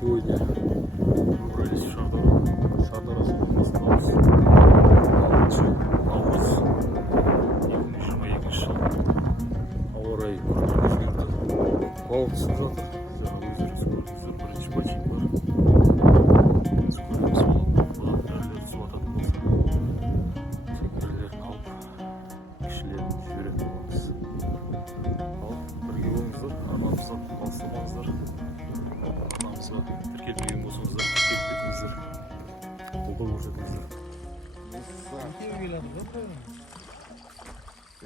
Сегодня выбрались в Шардару. Шардара соғылмасындамыз. 6 наурыз 2022 жыл. Ауа райы күрт өзгерді. Балық түсіп жатыр. Жаңа өздеріңіз көрдіңіздер, бірінші бачик бар. Біз көреміз болады. Одан жерлер түсіп ататын болса, текерлерін алып, кішілерін жіберетін боламыз. Ал бірге болыңыздар, арнамыздан алыстамаңыздар. Арнамызға тіркелмеген болсаңыздар, тіркеліп кетіңіздер. Қолдау көрсетіңіздер.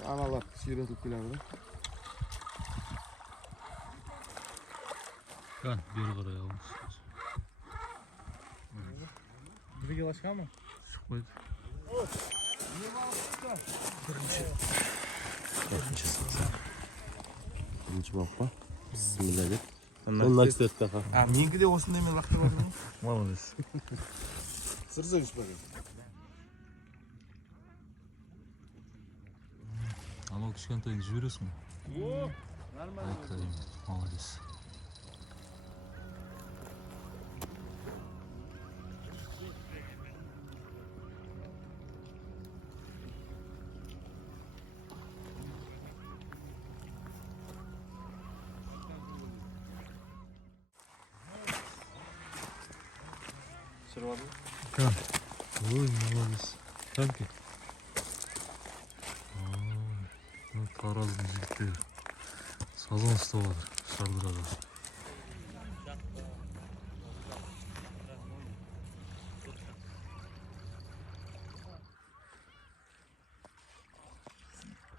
Analar suyratib keladi. Kan, beri qaray olmuş. Birga lashqanmi? Chiqmaydi. Birinchi boqqa. Bismillah deb. Universitetda ha. Menikida o'shunday men laqqa bordimmi? Молодец. Sirsiz bari. Anov kishkentayni jiberasanmi? Aytayim, молодец. Kan. Ой, молодец. Kanki. Тараздың жігіттері сазан ұстап жатыр Шардарада.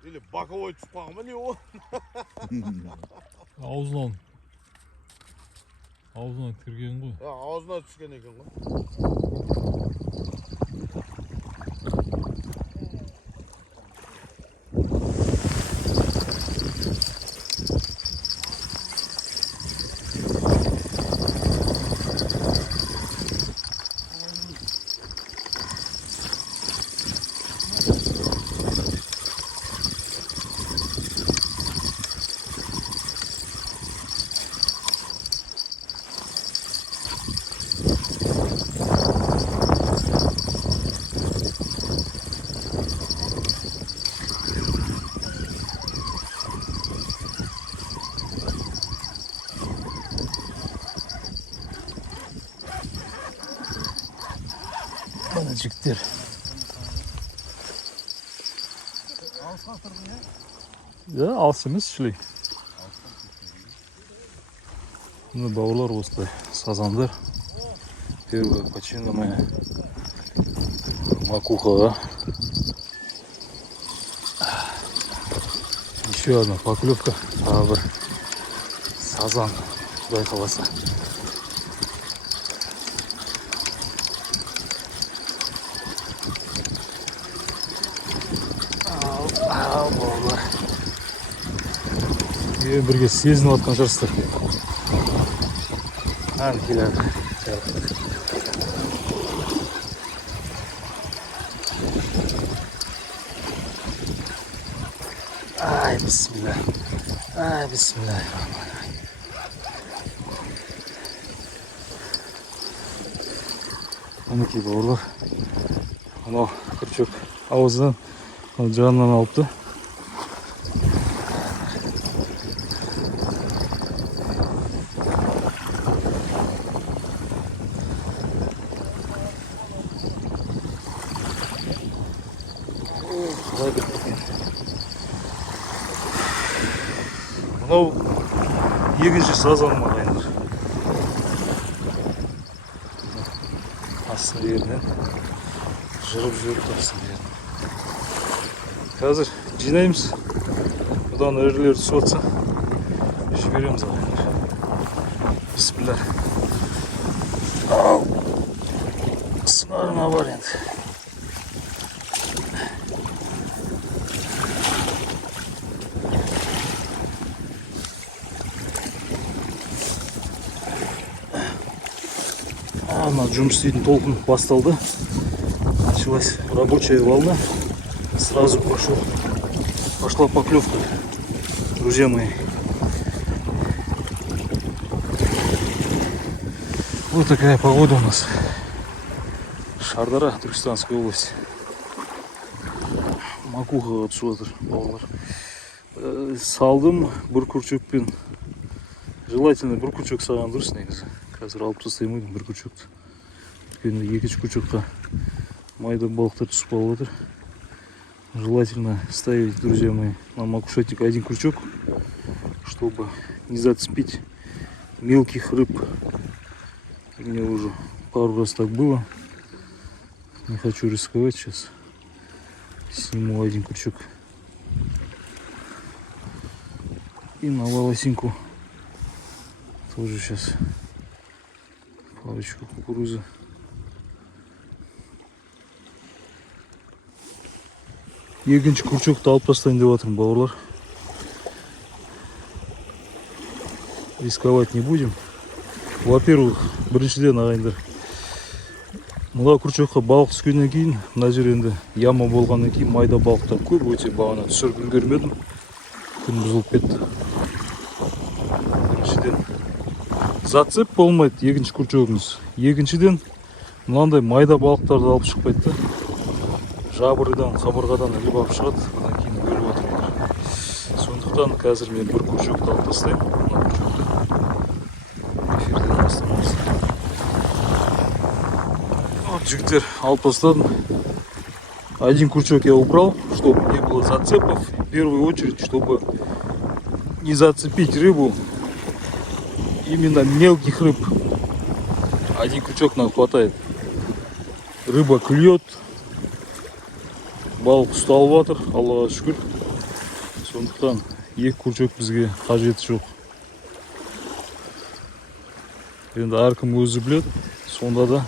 Или боковой түсіп қалған ба не о? Аузынан кірген ғой. Аузына түскен екен ғой. Bana jігіттер. Ya, алыс емес шілей. Мына бауырлар осылай сазандар. Первая почина моя макуха. Еще одна поклевка. Бір сазан. Құдай қаласа. Бауырлар. Бірге сезініп атқан жарыстар. Келеді. Ай, бисмилlah. Ай, бисмиллахиррахманиррахим. Мінекей бауырлар. Анау күрчек ауыздан жанынан алыпты. Мынау екінші сазаным ағайындар. Астын жерінен жырып жүріп астын жерінен. Қазір жинаймыз. Бұдан ірілер түсіп отса жібереміз ағайындар. Бисмилlah. Ау! Сыңарына бар енді. Жұмыс істейтін толқын басталды. Началась рабочая волна. Сразу пошла поклевка, друзья мои. Вот такая погода у нас. Шардара, Түркістанская область. Макухаға түсіп жатыр балалар. Салдым бір күрчекпен. Желательно бір күрчек салған дұрыс негізі. Қазір алып тастаймын бір күрчекті. Өйткені екінші күрчекқа майда балықтар түсіп қалып жатыр. Желательно ставить, друзья мои, на макушатик один крючок, чтобы не зацепить мелких рыб. Мне уже пару раз так было. Не хочу рисковать сейчас. Сниму один крючок. И на волосинку тоже сейчас парочку кукурузы. Екінші күрчекті алып тастайын деп жатырмын, бауырлар. Рисковать не будем. Во-первых, біріншіден ағайындар, мына күрчекқа балық түскеннен кейін, мына жерінде яма болғаннан кейін майда балықтар көп, өте бағана түсіріп үлгермедім. Күн бұзылып кетті. Біріншіден зацеп болмайды екінші күрчегіміз. Екіншіден мынандай майда балықтарды алып шықпайды да. Жабырыдан, қабырғадан іліп алып шығады, одан кейін өліп отырмайды. Сондықтан қазір мен бір күрчекті алып тастаймын. Мына күрчекті эфирден бастамамыз. Вот, жігіттер, алып тастадым. Один крючок я убрал, чтобы не было зацепов. В первую очередь, чтобы не зацепить рыбу, именно мелких рыб. Один крючок нам хватает. Рыба клюет. Балық ұсталып жатыр, Аллаға шүкір. Сондықтан екі күрчек бізге қажеті жоқ. Енді әркім өзі біледі, сонда да.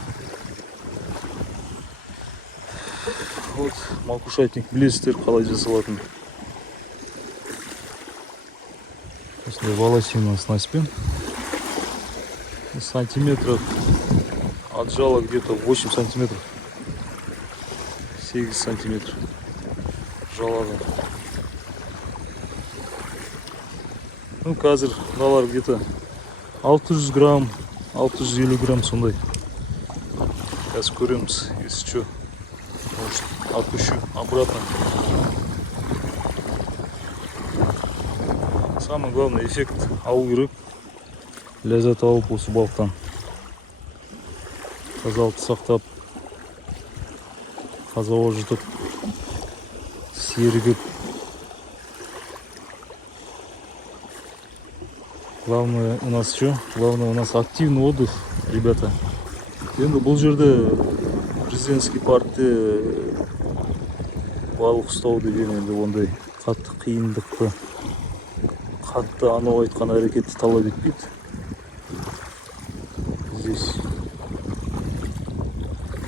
Вот макушатник, білесіздер қалай жасалатын. Осындай волосина снаспен. Сантиметров отжала где-то 8 сантиметров. 8 сантиметров жалады. Ну, қазір мыналар где-то 600 грамм, 650 грамм сондай. Қазір көреміз, если что, может, отпущу обратно. Самый главный эффект алу керек, ләззат алып осы балықтан. Тазалықты сақтап, таза жытып, сергіп. Главное у нас что? Главное у нас активный отдых, ребята. Енді бұл жерде президентский паркте балық ұстау деген енді ондай қатты қиындықты, қатты анау айтқан әрекетті талап етпейді. Здесь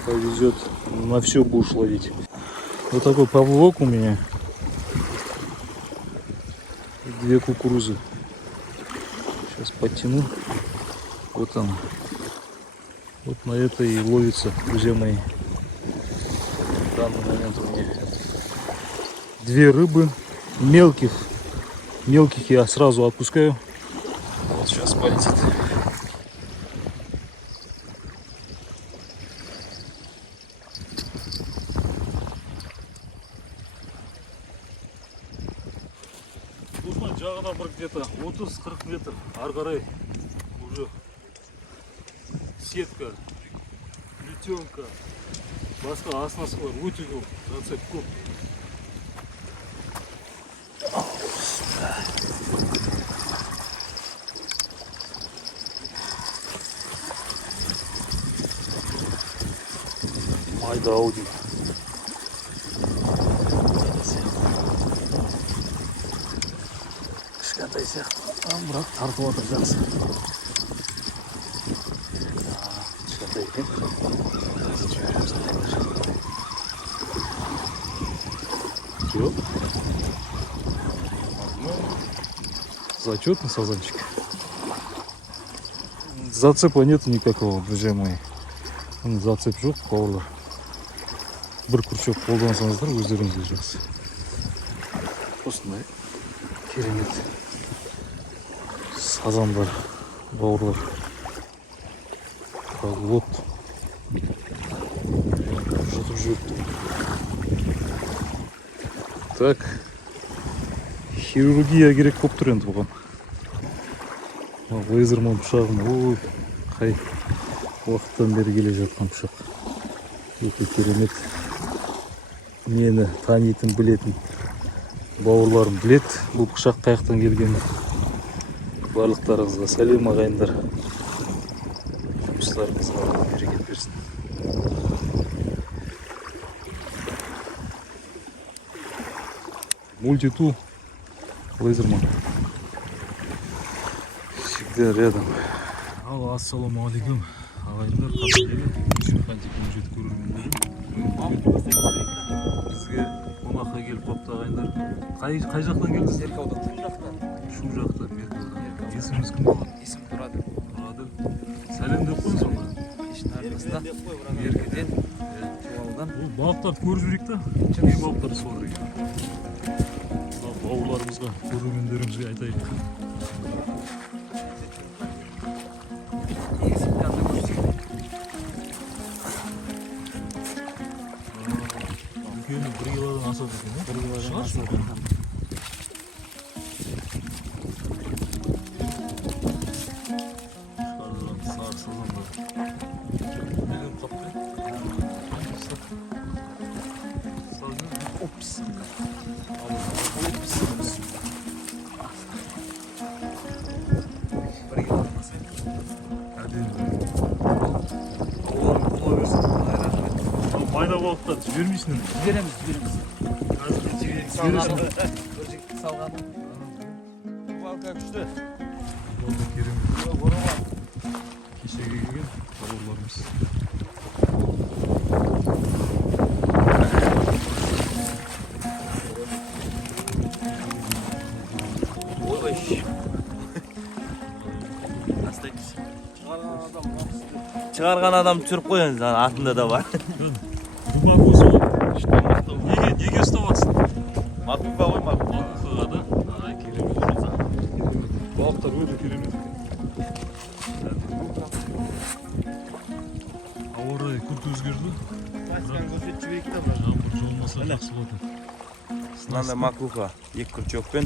повезет, на все будешь ловить. Вот такой поплавок у меня. И 2 кукурузы. Сейчас подтяну. Вот он. Вот на это и ловится, друзья мои. В данный момент у меня 2 рыбы. Мелких я сразу отпускаю. Вот сейчас полетит. Жағына бір где-то 30-40 метр ары қарай уже сетка, плетенка, басқа оснастылар өте көп, зацеп көп. Майда аудио. Кішкентай сияқты, бірақ тартып отыр жақсы. Кішкентай екен. Все. Зачетный сазанчик. Зацепа нету никакого, друзья мои. Зацеп жоқ, бауырлар. Бір күрчек қолдансаңыздар, өздеріңізге жақсы. Осындай керемет сазан бар, бауырлар. Вот. Жатып жүріпті. Так. Хирургия керек болып тұр енді бұған. Лазерман пышағым. Ой, қай уақыттан бері келе жатқан пышақ. Өте керемет. Мені танитын, білетін бауырларым білет. Бұл пышақ қаяқтан келгенін. Барлықтарыңызға сәлем ағайындар. Жұмыстарыңызға берекет берсін. Мультитул Лазерман. Всегда рядом. Ал, ассалаумағалейкум. Ағайындар, қадірлі Шерхантикін жеті көрермендерім. Бізге қонаққа келіп қапты ағайындар. Қай жақтан келдіңіз? Серкаудан шу жақтан. Шу жақтан, Меркаудан. Есіміңіз кім болған? Есім Тұрадыр. Тұрадыр. Сәлем деп қойыңыз онда. Пештің арқасында. Меркеден. Жуалдан. Ол балықтарды көріп жүрейік та. Не балықтарды солдыр екен. Бауырларымызға, көрермендерімізге айтайық. Есім жанында көрсек. Үлкені 1 килодан асады екен, Бір килодан шығар асады. сол. Шығарған сары сазандар. Неден қапты? Сазан. Опс. Бір килодан асады. Әдемі. Олар бола берсін. Майда балықтарды жібермейсің енді. Жібереміз. Қазір Салғаны. Бір жігіт салғаны. Балка күшті. Балда керемет. Кешеге келген бауырларымыз. Ойбай. Шығарған адам түсіріп қойыңыз, атында да бар. Дубак осы ғой. Неге ұстап жатсың? Матуха ғой, матуха. Матухаға да? Ай, керемет. Балықтар өте керемет екен. Ауа райы күрт өзгерді. Жаңбыр жаумаса жақсы болатын. Мынандай макуха 2 күрчөкпен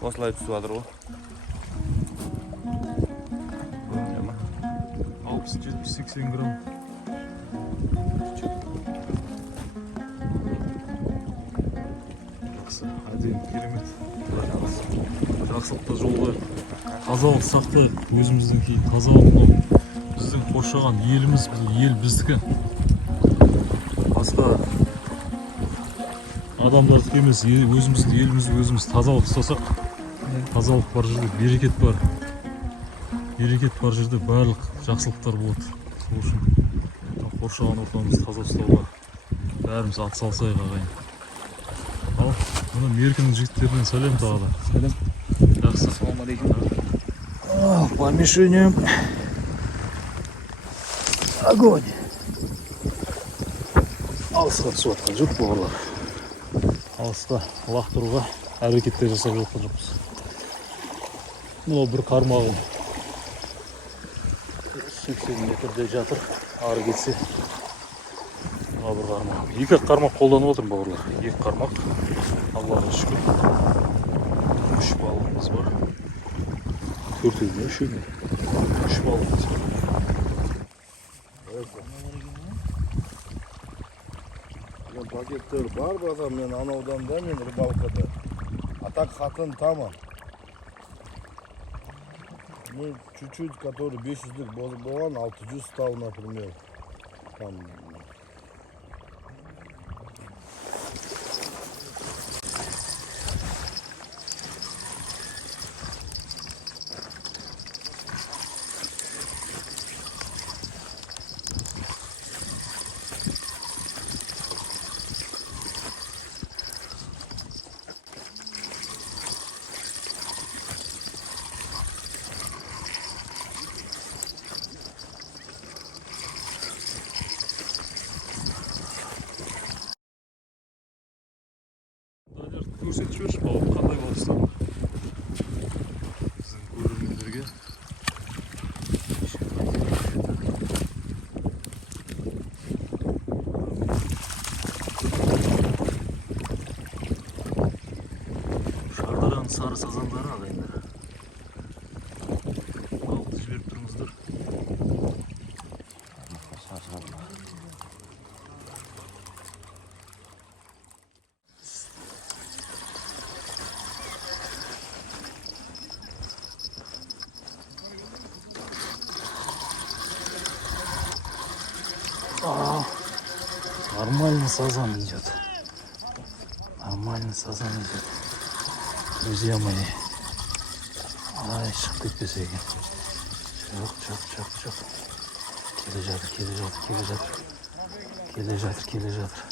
осылай түсіп жатыр ғой. 60-70-80 грамм. Жақсы, әдемі, керемет. Жақсылықта жолда тазалық сақтайық, өзіміздің кейін тазалық мынау біздің қоршаған еліміз, ел біздікі. Басқа адамдардікі емес, өзіміздің елімізді өзіміз тазалық ұстасақ, тазалық бар жерде берекет бар. Берекет бар жерде барлық жақсылықтар болады. Сол үшін қоршаған ортамызды таза ұстауға бәріміз атсалысайық ағайын. Ал, мына Меркінің жігіттерінен сәлем тағы да. Сәлем. Жақсы. Ассалаумағалейкум. По мишеням. Огонь. Алысқа түсіп жатқан жоқ бауырлар. Алысқа лақтыруға әрекеттер жасап жатқан жоқпыз. Мынау бір қармағым 80 метрде жатыр. Ары кетсе мына бір қармақ. 2 қармақ қолданып отырмын бауырлар. 2 қармақ. Аллаға шүкір. 3 балығымыз бар. 4 ме, 3 ме? 3 балығымыз бар. Пакеттер бар, братан, мен анаудан да, мен рыбалкада. А так хатын тама. Ну, чуть-чуть, который 500-лік болған, 600 стал, например. Там... Көрсетіп жіберші бауыр қандай болып ұстап. Біздің көрермендерге. сары сазандары ағайындар. Балықты жіберіп тұрыңыздар. Нормальный сазан идет. Нормальный сазан идет. Друзья мои. Ай, шығып кетпесе екен. Жоқ. Келе жатыр.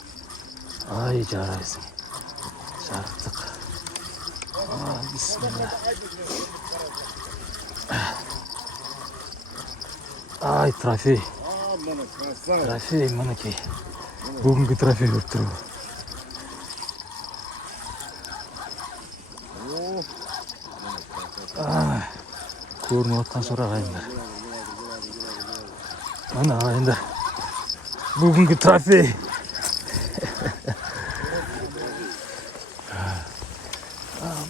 Ай, жарайсың. Жарықтық. Ай, бисмилля. Ай, трофей. Трофей, мінекей. Бүгінгі трофей көріп тұр. Көрініп отқан шығар ағайындар. Мына ағайындар. Бүгінгі трофей.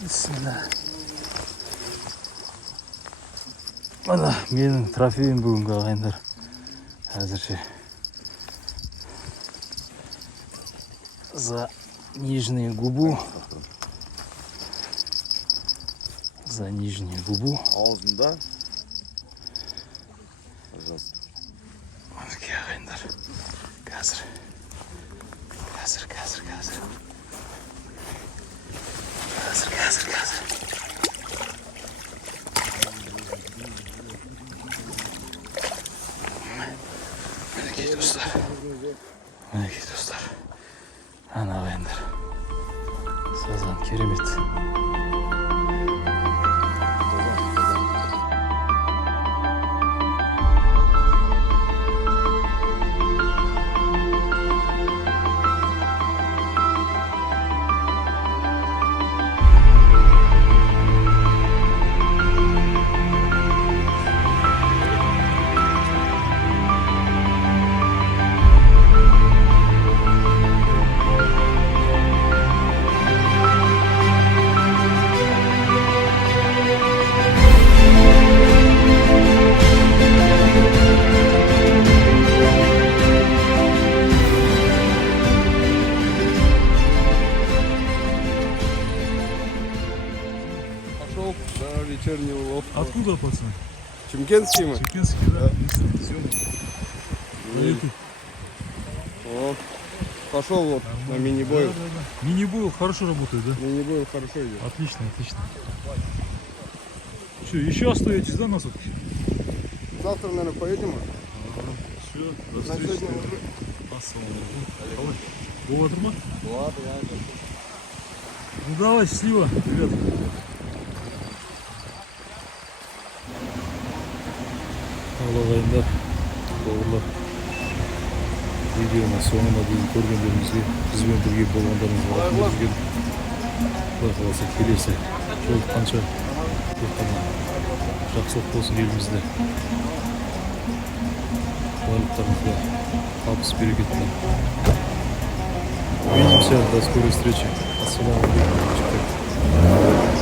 Бисмилля. Мына менің трофейім бүгінгі ағайындар. Әзірше. За нижнюю губу. За нижнюю губу. Аузында. Пожалуйста. Мінекей ағайындар. Қазір. Мінекей достар. Ана ағайындар. Сазан керемет. Вечерний улов. Откуда, пацан? Чемкенский мы. Чекинский, да? На YouTube. Вот. Пошел вот на мини-бой. Да. Мини-бой хорошо работает, да? Мини-бой хорошо идет. Отлично. Что, еще остаетесь, да, на сутки? Завтра, наверное, поедем. Все, до На встречи. сегодня уже. Ассалаумалейкум. Болады ма? Ладно, Ну давай, счастливо, ребят. Ал ағайындар, бауырлар, видеоны соңына дейін көргендеріңізге, бізбен бірге болғандарыңызға рахмет үлкен. Құдай қаласа келесі жолыққанша тек қана жақсылық болсын елімізде. Барлықтарыңызға табыс берекет тілеймін. Увидимся, до скорой встречи. Ассаламу алейкум.